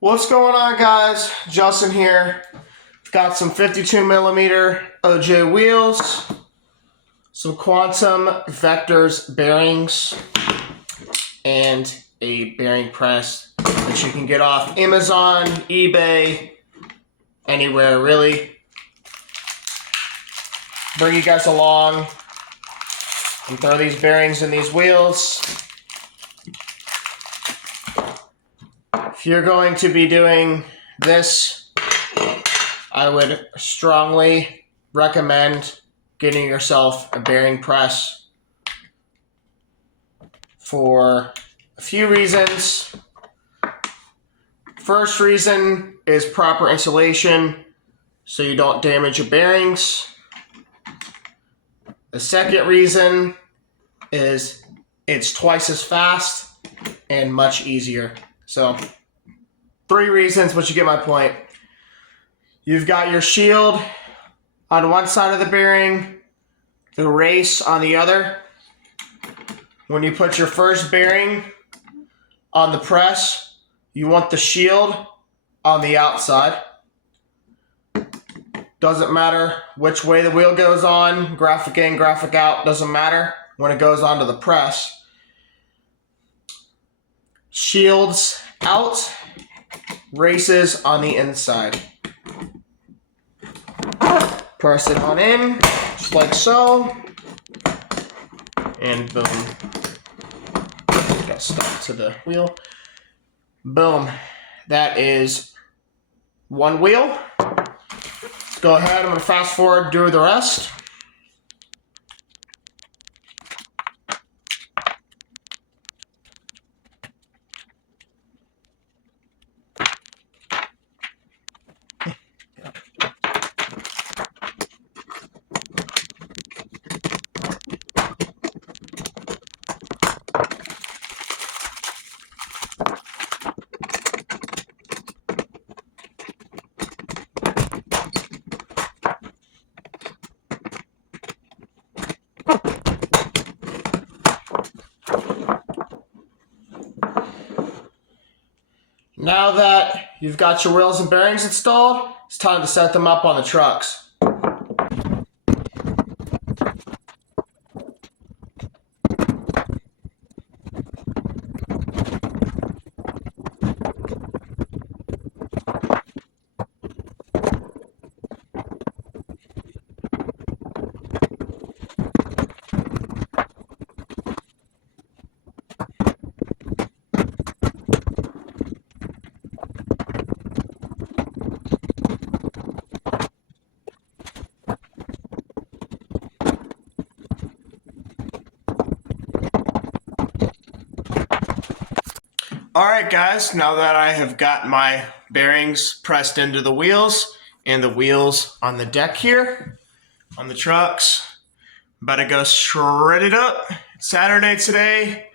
What's going on, guys? Justin here. Got some 52mm OJ wheels, some Quantum Vectors bearings, and a bearing press that you can get off Amazon, eBay, anywhere really. Bring you guys along and throw these bearings in these wheels. If you're going to be doing this, I would strongly recommend getting yourself a bearing press for a few reasons. First reason is proper insulation so you don't damage your bearings. The second reason is it's twice as fast and much easier. So, 3 reasons, but you get my point. You've got your shield on one side of the bearing, the race on the other. When you put your first bearing on the press, you want the shield on the outside. Doesn't matter which way the wheel goes on, graphic in, graphic out, doesn't matter when it goes onto the press. Shields out, races on the inside. Press it on in, just like so, and boom. Got stuck to the wheel. Boom. That is one wheel. Let's go ahead, I'm going to fast forward, do the rest. Now that you've got your wheels and bearings installed, it's time to set them up on the trucks. Alright guys, now that I have got my bearings pressed into the wheels and the wheels on the deck here, on the trucks, I'm about to go shred it up. It's Saturday today.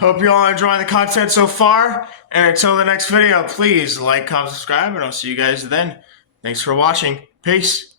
Hope you all are enjoying the content so far. And until the next video, please like, comment, subscribe, and I'll see you guys then. Thanks for watching. Peace.